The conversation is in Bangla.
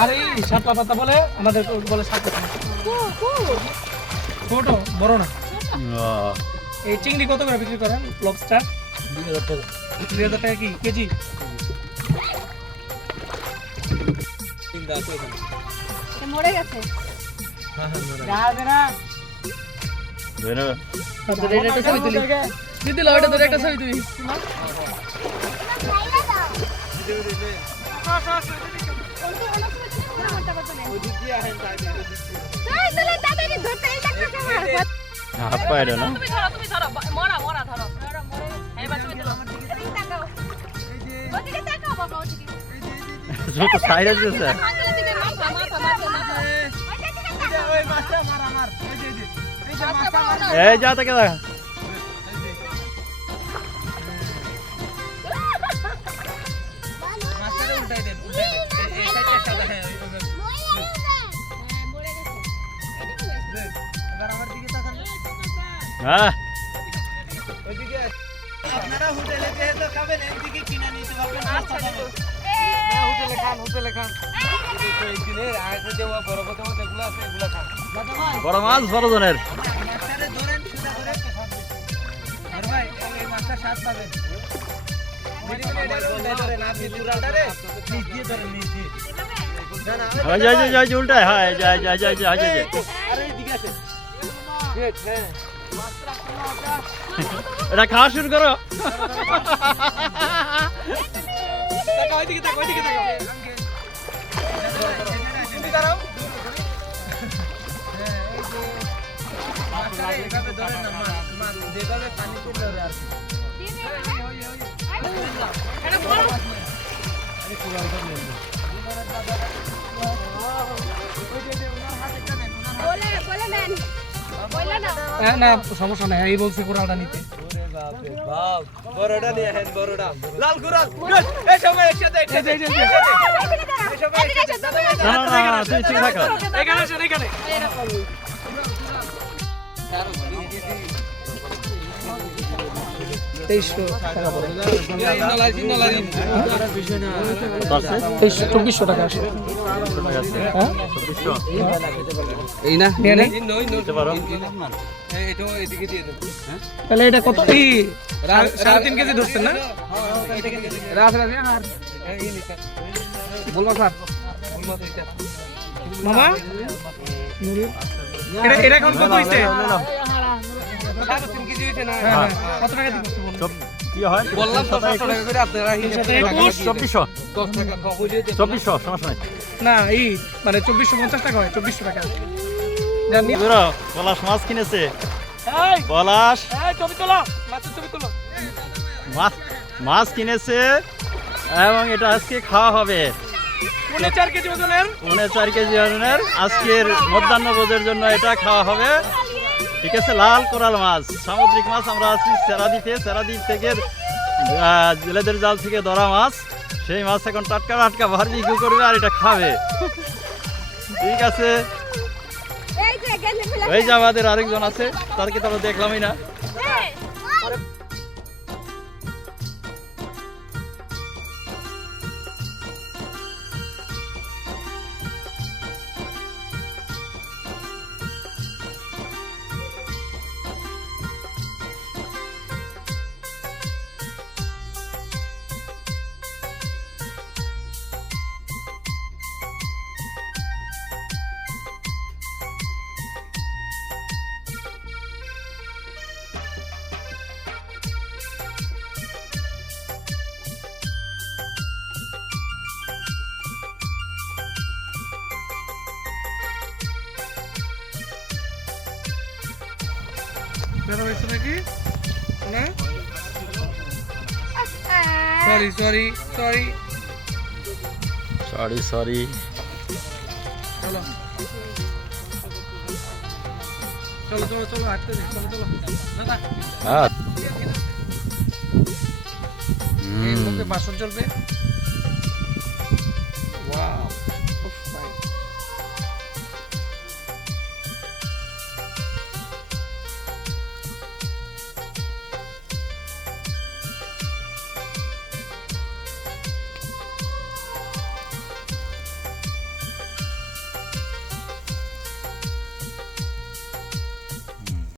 আর এই শাপলা পাতা বলে আমাদের বলে শাপলা পাতা। ছোট বড় না। এই চিংড়ি কত করে বিক্রি করেন? লবস্টার 2000 টাকা। 2000 টাকা কি কেজি? মরে গেছে। হ্যাঁ হ্যাঁ মরে। যাবে না ধরে এটা একটা ছবি তুলি। দিদি লো এটা ধরে একটা ছবি তুলি। হাত পায়ে না তুমি ধরো মরা ধরো এবার তুমি ধরো এদিকে তাকাও ওদিকে তাকাও বাবা ওদিকে যত সাইড আছে স্যার আঙ্কেল দিবে মাথা ওই মাছটা মার আমার এই যে মাছটা মার এই যা তাকে দেখা মাছটা উল্টাই দেন এই সাইডটা সাদা হ্যাঁ মরে গেছে এবার আমার দিকে তাকান হ্যাঁ ওইদিকে আপনারা হোটেলে যেহেতু খাবেন এইদিকে কিনে নিতে পারবেন আচ্ছা দিদু হোটেলে খান এই দিনের আগে দেওয়া বড় কথা এগুলো আছে এগুলো খান বড় মাছ বড় জনের মাছটারে ধরেন সুদা করে আর ভাই এই মাছটা স্বাদ পাবেন ধরেন আপনি পুরাটারে নিচ দিয়ে ধরেন নিচ দিয়ে যাই উল্টায় হ্যাঁ যাই আরে এইদিকে আছে ঠিক হ্যাঁ এটা খাওয়া শুরু করো টাকা ওইদিকে টাকা তুমি দাঁড়াও এইভাবে ধরেন না মাছ যেভাবে পানিতে ধরে আর এটা বড় বলে নেন বলে না হ্যাঁ না সমস্যা নাই এই বলছে কোরালটা নিতে। বড়টা নিয়ে হেন বড়টা লাল কুরাল এই সবাই একসাথে না তুই ঠিক থাকো এখানে আসেন এখানে। 2300 টাকা পড়ে। 2400 টাকা আসে। হ্যাঁ এই না নিয়ে নেই। দিতে পারো এটা এদিকে দিয়ে দেন তাহলে এটা কত? এই 3.5 কেজি ধরছেন না? রাস আর বলবা স্যার মামা এটা এখন কত হইছে? 3 কেজি হইছে না হ্যাঁ হ্যাঁ কত টাকা দিতে বলুন? সব কি হয় বললাম 700 টাকা করে আপনারা 2400 10 টাকা বুঝিয়ে দেন 2400 সমস্যা নাই না এই মানে 2450 টাকা হয় 2400 টাকা জানি। বুঝলো পলাশ মাছ কিনেছে পলাশ ছবি তোলো মাছের ছবি তোলো। মাছ কিনেছে এবং এটা আজকে খাওয়া হবে 4 কেজি ওজনের 4 কেজি ওজনের আজকের মধ্যাহ্ন ভোজের জন্য এটা খাওয়া হবে। ঠিক আছে লাল কোরাল মাছ সামুদ্রিক মাছ আমরা আছি সেরাদ্বীপ থেকে জেলেদের জাল থেকে ধরা মাছ সেই মাছ এখন টাটকা বারবিকিউ করবে আর এটা খাবে। ঠিক আছে এই যে গেন্দে ফেলে এই যে আমাদের আরেকজন আছে তারকে তো আমরা দেখলামই না। বের হইছে নাকি না? সরি চলো হাঁটতে যাই চলো দাদা হ্যাঁ এই লোকে বাসন চলবে। ওয়াও